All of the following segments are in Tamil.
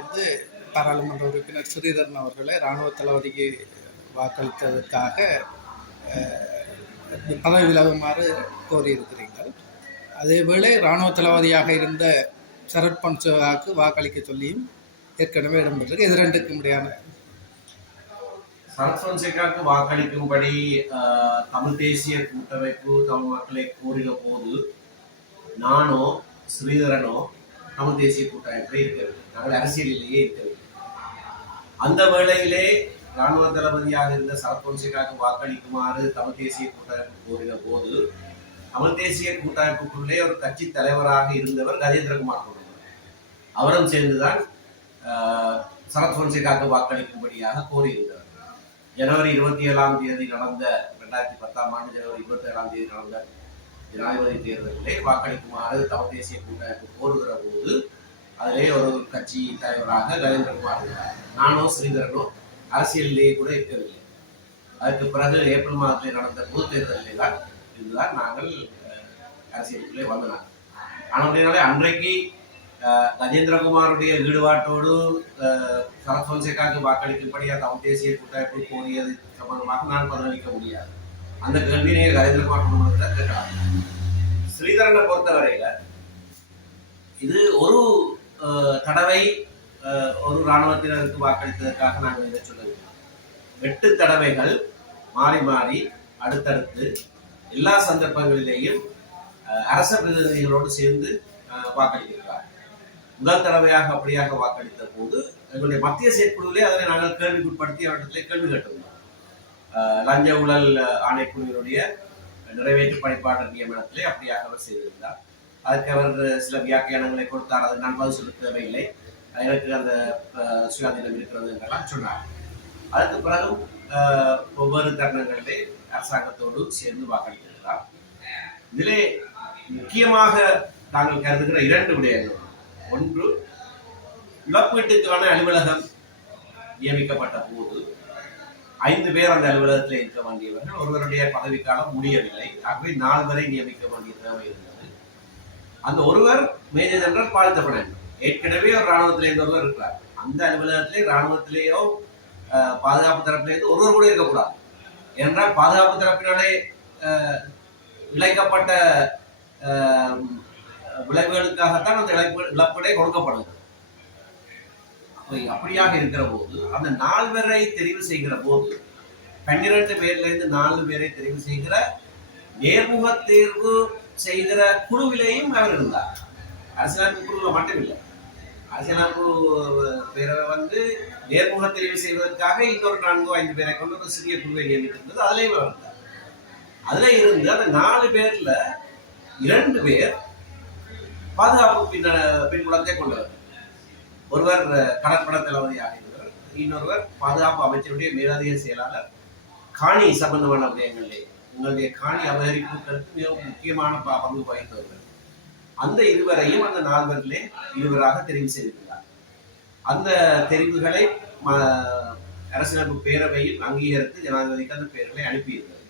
வந்து பாராளுமன்ற உறுப்பினர் ஸ்ரீதரன் அவர்களை இராணுவ தளபதிக்கு வாக்களித்ததற்காக பதவி விலகுமாறு கோரியிருக்கிறீர்கள். அதேவேளை இராணுவ தளபதியாக இருந்த சரத் பொன்சேகாவுக்கு வாக்களிக்க சொல்லியும் ஏற்கனவே இடம்பெற்றிருக்கு. இது ரெண்டுக்கும் முடியான சரத் பொன்சேகாவுக்கு வாக்களிக்கும்படி தமிழ் தேசிய கூட்டமைப்பு தமிழ் மக்களை கோரின போது நானோ ஸ்ரீதரனோ தமிழ் தேசிய கூட்டமைப்பில் இருக்கவில்லை. நாங்கள் அரசியலிலேயே இருக்கவில்லை. அந்த வேளையிலே இராணுவ தளபதியாக இருந்த சரத் பொன்சேகாவுக்கு வாக்களிக்குமாறு தமிழ் தேசிய கூட்டமைப்பு கோரின போது தமிழ் தேசிய கூட்டமைப்புக்குள்ளே ஒரு கட்சி தலைவராக இருந்தவர் கஜேந்திரகுமார் அவரும் சேர்ந்துதான் சரத் பொன்சேகாவுக்கு வாக்களிக்கும்படியாக கோரியிருந்தார். ஜனவரி 27 நடந்த 2010 ஜனவரி 27 நடந்த ஜனாதிபதி தேர்தலிலே வாக்களிக்குமாறு தமிழ் தேசிய கூட்டமைப்பு கோருகிற போது அதிலே ஒரு கட்சி தலைவராக கஜேந்திரகுமார் இருந்தார். நானோ ஸ்ரீதரனோ அரசியலிலேயே கூட இருக்கவில்லை. அதற்கு பிறகு ஏப்ரல் மாதத்தில் நடந்த பொது தேர்தலிலே தான் இருந்துதான் நாங்கள் அரசியலுக்குள்ளே வந்தனார். ஆனால் அன்றைக்கு கஜேந்திரகுமாருடைய ஈடுபாட்டோடு சரத் பொன்சேகாவுக்கு வாக்களிக்கும்படியாக தமிழ் தேசிய கூட்டமைப்பு கோரியது சம்பந்தமாக நான் பதிலளிக்க முடியாது. அந்த கேள்வியை கஜேந்திரகுமார் கேட்கலாம். ஸ்ரீதரனை பொறுத்தவரையில இது ஒரு தடவை ஒரு இராணுவத்தினருக்கு வாக்களித்ததற்காக நாங்கள் இதை சொல்லவில்லை. 8 தடவைகள் மாறி மாறி அடுத்தடுத்து எல்லா சந்தர்ப்பங்களிலேயும் அரச பிரதிநிதிகளோடு சேர்ந்து வாக்களித்திருக்கிறார். முதல் தடவையாக அப்படியாக வாக்களித்த போது எங்களுடைய மத்திய செயற்குழுவிலே அதனை நாங்கள் கேள்விக்குட்படுத்தி அவரிடத்திலே கேள்வி கேட்டிருந்தோம். லஞ்ச ஊழல் ஆணைக்குழுவினுடைய நிறைவேற்று பணிப்பாளர் நியமனத்திலே அப்படியாக அவர் செய்திருந்தார். அதுக்கு அவர் சில வியாக்கியானங்களை கொடுத்தார். அதை நான் பதில் சொல்ல தேவையில்லை, எனக்கு அந்த சுயாதீனம் இருக்கிறது என்றெல்லாம் சொன்னார். அதற்கு பிறகு ஒவ்வொரு தருணங்களிலே அரசாங்கத்தோடு சேர்ந்து வாக்களித்திருக்கிறார். இதிலே முக்கியமாக நாங்கள் கருதுகிற 2 விடயங்கள். ஒன்று, இழப்பீட்டுக்கான அலுவலகம் நியமிக்கப்பட்ட போது 5 பேர் அந்த அலுவலகத்தில் இருக்க வேண்டியவர்கள். ஒருவருடைய பதவிக்காலம் முடியவில்லை. ஆகவே 4 பேரை நியமிக்க வேண்டிய தேவை இருந்தது. அந்த ஒருவர் மேஜர் ஜெனரல் பாலித்தப்படன் ஏற்கனவே ஒரு இராணுவத்திலே இருந்தவர் இருக்கிறார். அந்த அலுவலகத்திலே இராணுவத்திலேயோ பாதுகாப்பு தரப்பிலேயோ ஒருவர் கூட இருக்கக்கூடாது. ஏனென்றால் பாதுகாப்பு தரப்பினாலே இழைக்கப்பட்ட விளைவுகளுக்காகத்தான் அந்த இழப்பீடே கொடுக்கப்படுது. அப்படியாக இருக்கிற போது அந்த 4 பேரை தெரிவு செய்கிற போது 12 பேர்ல இருந்து 4 பேரை தெரிவு செய்கிற நேர்முக தேர்வு செய்கிற குழுவிலேயும் அவர் இருந்தார். அரசியலமைப்பு குழுவில் மட்டுமில்லை, அரசியலமைப்பு பேரவை நேர்முக தெரிவு செய்வதற்காக இன்னொரு 4-5 பேரை கொண்டு ஒரு சிறிய குழுவை நியமித்திருந்தது. அதிலேயும் அவர் இருந்தார். அதுல இருந்து அந்த 4 பேர்ல 2 பேர் பாதுகாப்பு பின்புலத்தை கொண்டவர். ஒருவர் கடற்படை தளபதியாக இருந்தவர், இன்னொருவர் பாதுகாப்பு அமைச்சருடைய மேலதிக செயலாளர். காணி சம்பந்தமான விடயங்களிலே உங்களுடைய காணி அபகரிப்புகளுக்கு மிக முக்கியமான பங்கு வகித்தவர்கள். அந்த இருவரையும் அந்த 4 பேரிலே இருவராக தெரிவு செய்திருந்தார். அந்த தெரிவுகளை அரசியலமைப்பு பேரவையில் அங்கீகரித்து ஜனாதிபதிக்கு அந்த பேர்களை அனுப்பியிருந்தது.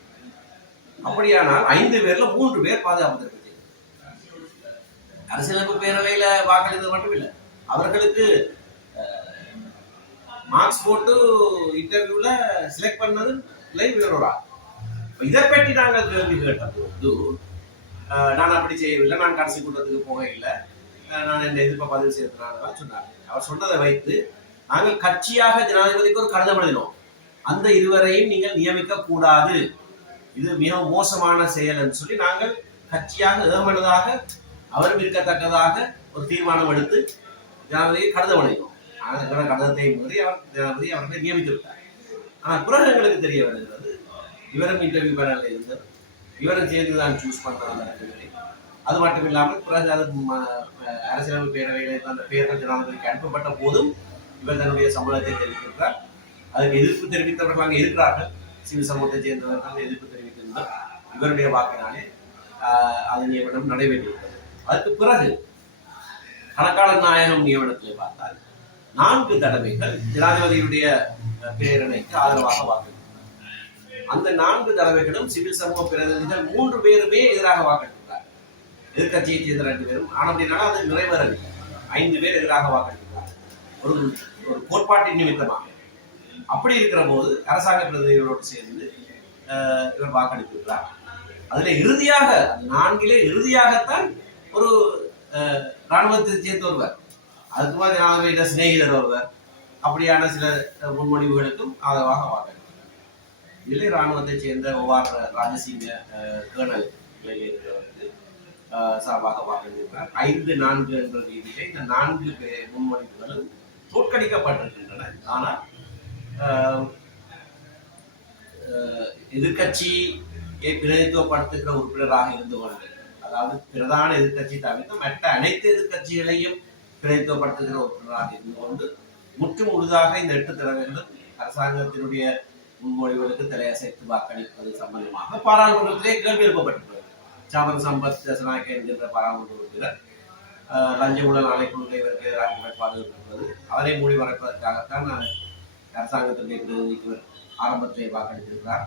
அப்படியானால் 5 பேர்ல 3 பேர் பாதுகாப்பு தரப்பு அரசியலமைப்பு பேரவையில வாக்களித்தது மட்டுமில்லை, அவர்களுக்கு மார்க்ஸ் போட்டு இன்டர்வியூல செலக்ட் பண்ணது வேறொரு. இதை பற்றி நாங்கள் கேள்வி கேட்ட போது நான் அப்படி செய்யவில்லை, நான் கடைசி கூட்டத்துக்கு போக இல்லை, நான் இந்த எதிர்ப்பை பதிவு செய்யறதுனால சொன்னார். அவர் சொன்னதை வைத்து நாங்கள் கட்சியாக ஜனாதிபதிக்கு ஒரு கடிதம் எழுதினோம். அந்த இருவரையும் நீங்கள் நியமிக்க கூடாது, இது மிக மோசமான செயல் என்று சொல்லி நாங்கள் கட்சியாக ஏமனதாக அவரும் இருக்கத்தக்கதாக ஒரு தீர்மானம் எடுத்து ஜனாதிபதியை கடிதம் எழுதினோம். ஆனால் கடிதத்தை மீறி ஜனாதிபதி அவர்களை நியமித்து விட்டார். ஆனால் பிறகு எங்களுக்கு தெரிய வருகிறது இவரும் இன்டர்வியூ பேனலில் இருந்தது, இவரும் சேர்ந்து தான் சூஸ் பண்றாங்க. அது மட்டும் இல்லாமல் பிறகு அது அரசியலமைப்பு பேரவையில் அந்த பேர்கள் ஜனாதிபதிக்கு அனுப்பப்பட்ட போதும் இவர் தன்னுடைய சம்பளத்தை தெரிவித்திருக்கிறார். அதுக்கு எதிர்ப்பு தெரிவித்தவர்கள் அங்கே இருக்கிறார்கள், சிவில் சமூகத்தை சேர்ந்தவர்கள் எதிர்ப்பு தெரிவித்திருந்தார். இவருடைய வாக்கினாலே அது நியமனம் நடைபெற்றிருக்கிறது. அதுக்கு பிறகு கணக்காளர் நாயகம் நியமனத்தில் பார்த்தால் 4 தடவைகள் ஜனாதிபதியுடைய பேரணைக்கு ஆதரவாக வாக்களித்தார். அந்த 4 தடவைகளும் சிவில் சமூக பிரதிநிதிகள் 3 பேருமே எதிராக வாக்களித்தார். எதிர்கட்சியை சேர்ந்த 2 பேரும். ஆனால் அது நிறைவேறவில்லை. 5 பேர் எதிராக வாக்களித்தார். ஒரு ஒரு கோட்பாட்டின் நிமித்தமாக. அப்படி இருக்கிற போது அரசாங்க பிரதிநிதிகளோடு சேர்ந்து இவர் வாக்களித்திருக்கிறார். அதுல இறுதியாக 4 இறுதியாகத்தான் ஒரு இராணுவத்தை சேர்த்து ஒருவர், அதுக்கு மாதிரி நாகரிக சிநேகிதர் ஒருவர், அப்படியான சில முன்மொழிவுகளுக்கும் ஆதரவாக வாக்களித்தார். இதில் இராணுவத்தை சேர்ந்த ஒவ்வாறு ராஜசிங்க கேர்னல் இருக்கிறவருக்கு சார்பாக வாக்களித்திருக்கிறார். 5-4 என்ற ரீதியிலே இந்த 4 முன்மொழிவுகளும் தோற்கடிக்கப்பட்டிருக்கின்றன. ஆனால் எதிர்கட்சியை பிரதிநிதித்துவப்படுத்துகிற உறுப்பினராக இருந்து கொண்டு, அதாவது பிரதான எதிர்கட்சி தவிர்த்து மற்ற அனைத்து எதிர்கட்சிகளையும் பிரதிநிதித்துவப்படுத்துகிற உறுப்பினராக இருந்து கொண்டு முற்று முழுதாக இந்த 8 தலைவர்களும் அரசாங்கத்தினுடைய முன்மொழிவுகளுக்கு தலையசைத்து வாக்களிப்பது சம்பந்தமாக பாராளுமன்றத்திலே கேள்வி எழுப்பப்பட்டிருக்கிறது. சாமர சம்பத் தசநாயக்க என்கின்ற பாராளுமன்ற உறுப்பினர் லஞ்ச ஊழல் ஆணைக்குழுவை இவருக்கு எதிராக வேட்பாளர் இருக்கிறது, அவரை மூடி மறைப்பதற்காகத்தான் அரசாங்கத்தினுடைய பிரதிநிதிக்கு ஆரம்பத்திலே வாக்களித்திருக்கிறார்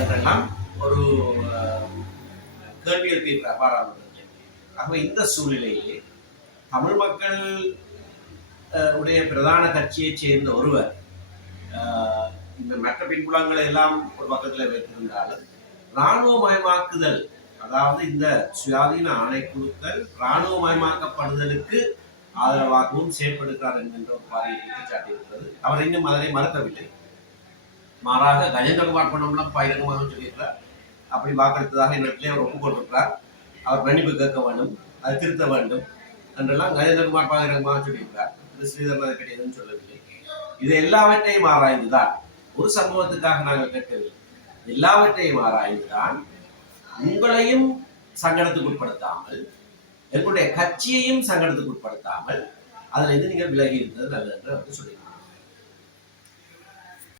என்றெல்லாம் ஒரு கேள்வி எழுப்பியிருக்கிறார் பாராளுமன்றத்தில். ஆகவே இந்த சூழ்நிலையிலே தமிழ் மக்கள் உடைய பிரதான கட்சியை சேர்ந்த ஒருவர் இந்த மற்ற பின்புலங்களை எல்லாம் ஒரு பக்கத்தில் வைத்திருந்தாலும் இராணுவமயமாக்குதல், அதாவது இந்த சுயாதீன ஆணைக்குழுக்கள் இராணுவமயமாக்கப்படுதலுக்கு ஆதரவாகவும் செயற்படுகிறார் என்கின்ற ஒரு பாரிய குற்றச்சாட்டு இருக்கிறது. அவர் இன்னும் அதனை மறுக்கவில்லை. மாறாக கஜேந்திரகுமார் பொன்னம்பலம் பகிரங்கமாக சொல்லியிருக்கிறார், அப்படி வாக்களித்ததாக என்னிடத்திலே அவர் ஒப்புக்கொண்டிருக்கிறார், அவர் மன்னிப்பு கேட்க வேண்டும், அதை திருத்த வேண்டும் என்றெல்லாம் கஜேந்திரகுமார் பகிரங்கமாக சொல்லியிருக்கிறார். இது ஸ்ரீதரன் அதை கிடையாதுன்னு சொல்லவில்லை. இது எல்லாவற்றையும் ஆராய்ந்துதான், ஒரு சம்பவத்துக்காக நாங்கள் கேட்கவில்லை, எல்லாவற்றையும் ஆராய்ந்துதான் உங்களையும் சங்கடத்துக்கு உட்படுத்தாமல் எங்களுடைய கட்சியையும் சங்கடத்துக்கு உட்படுத்தாமல் அதில் இருந்து நீங்கள் விலகி இருந்தது நல்லது என்று வந்து சொல்லியிருக்கிறார்.